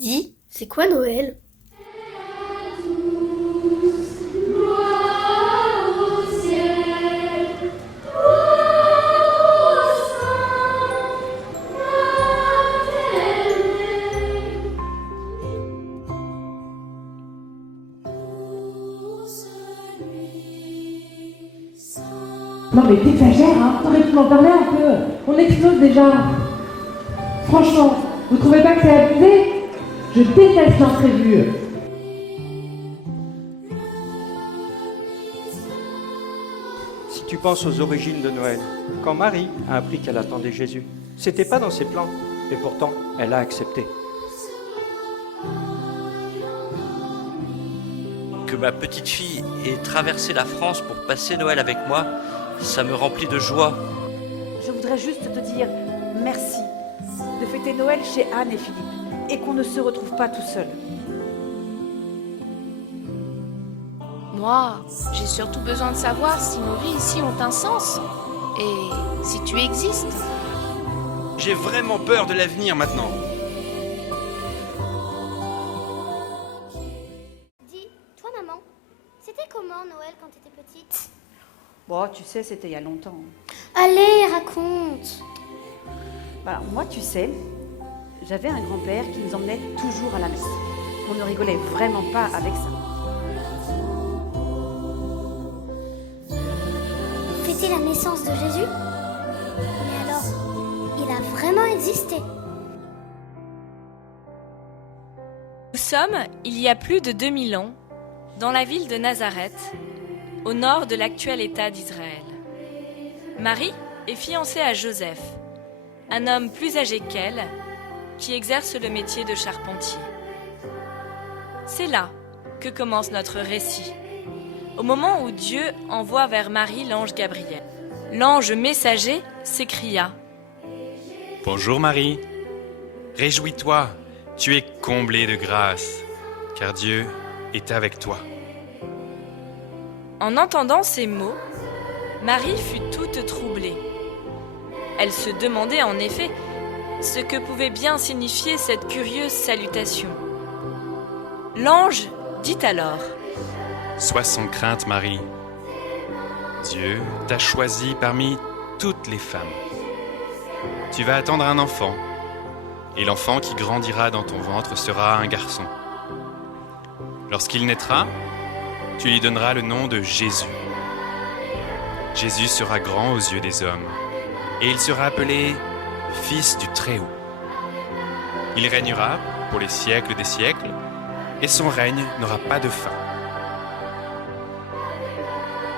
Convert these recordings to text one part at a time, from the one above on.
Dis, c'est quoi Noël? Non mais t'exagères, hein. T'aurais pu m'en parler un peu. On explose déjà. Franchement, vous trouvez pas que c'est abusé? Je déteste l'imprévu. Si tu penses aux origines de Noël, quand Marie a appris qu'elle attendait Jésus, c'était pas dans ses plans, et pourtant elle a accepté. Que ma petite fille ait traversé la France pour passer Noël avec moi, ça me remplit de joie. Je voudrais juste te dire merci de fêter Noël chez Anne et Philippe et qu'on ne se retrouve pas tout seul. Moi, j'ai surtout besoin de savoir si nos vies ici ont un sens et si tu existes. J'ai vraiment peur de l'avenir maintenant. Dis, toi maman, c'était comment Noël quand t'étais petite? Bon, tu sais, c'était il y a longtemps. Allez, raconte. Alors, moi, tu sais, j'avais un grand-père qui nous emmenait toujours à la messe. On ne rigolait vraiment pas avec ça. Fêter la naissance de Jésus? Mais alors, il a vraiment existé? Nous sommes, il y a plus de 2000 ans, dans la ville de Nazareth, au nord de l'actuel État d'Israël. Marie est fiancée à Joseph, un homme plus âgé qu'elle, qui exerce le métier de charpentier. C'est là que commence notre récit, au moment où Dieu envoie vers Marie l'ange Gabriel. L'ange messager s'écria : « Bonjour Marie, réjouis-toi, tu es comblée de grâce, car Dieu est avec toi. » En entendant ces mots, Marie fut toute troublée. Elle se demandait en effet ce que pouvait bien signifier cette curieuse salutation. L'ange dit alors : « Sois sans crainte Marie, Dieu t'a choisie parmi toutes les femmes. Tu vas attendre un enfant, et l'enfant qui grandira dans ton ventre sera un garçon. Lorsqu'il naîtra, tu lui donneras le nom de Jésus. Jésus sera grand aux yeux des hommes, et il sera appelé Fils du Très-Haut. Il régnera pour les siècles des siècles, et son règne n'aura pas de fin.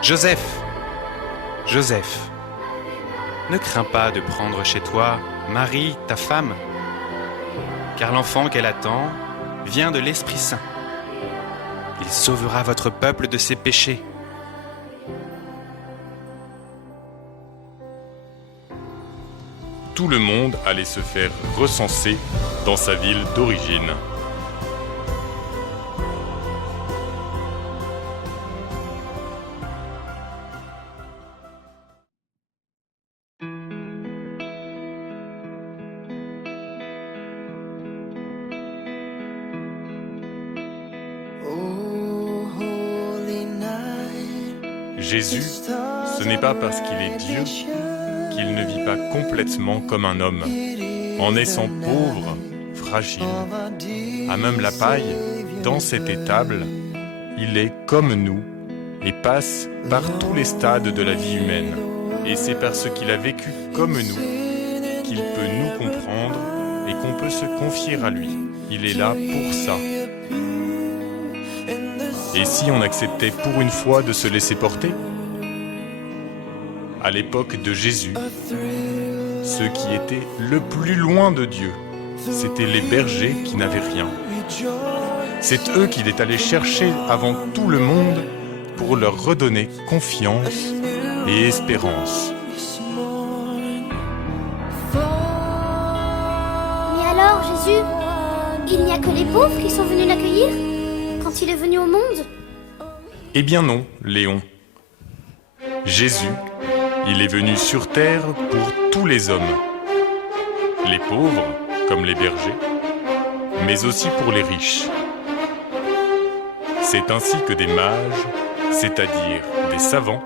Joseph, Joseph, ne crains pas de prendre chez toi Marie, ta femme, car l'enfant qu'elle attend vient de l'Esprit Saint. Il sauvera votre peuple de ses péchés. » Tout le monde allait se faire recenser dans sa ville d'origine. Jésus, ce n'est pas parce qu'il est Dieu qu'il ne vit pas complètement comme un homme. En naissant pauvre, fragile, à même la paille, dans cette étable, il est comme nous et passe par tous les stades de la vie humaine. Et c'est parce qu'il a vécu comme nous qu'il peut nous comprendre et qu'on peut se confier à lui. Il est là pour ça. Et si on acceptait pour une fois de se laisser porter ? À l'époque de Jésus, ceux qui étaient le plus loin de Dieu, c'étaient les bergers qui n'avaient rien. C'est eux qu'il est allé chercher avant tout le monde pour leur redonner confiance et espérance. Mais alors, Jésus, il n'y a que les pauvres qui sont venus l'accueillir quand il est venu au monde? Eh bien non, Léon. Jésus, il est venu sur terre pour tous les hommes. Les pauvres, comme les bergers, mais aussi pour les riches. C'est ainsi que des mages, c'est-à-dire des savants,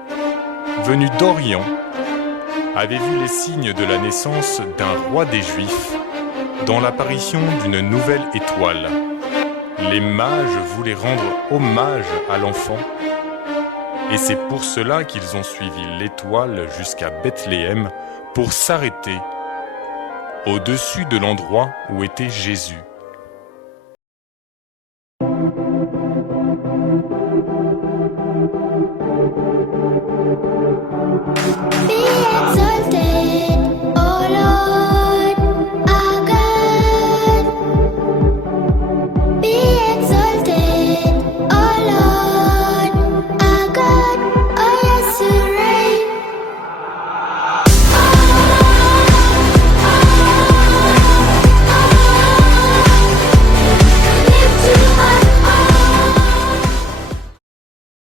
venus d'Orient, avaient vu les signes de la naissance d'un roi des Juifs dans l'apparition d'une nouvelle étoile. Les mages voulaient rendre hommage à l'enfant, et c'est pour cela qu'ils ont suivi l'étoile jusqu'à Bethléem pour s'arrêter au-dessus de l'endroit où était Jésus.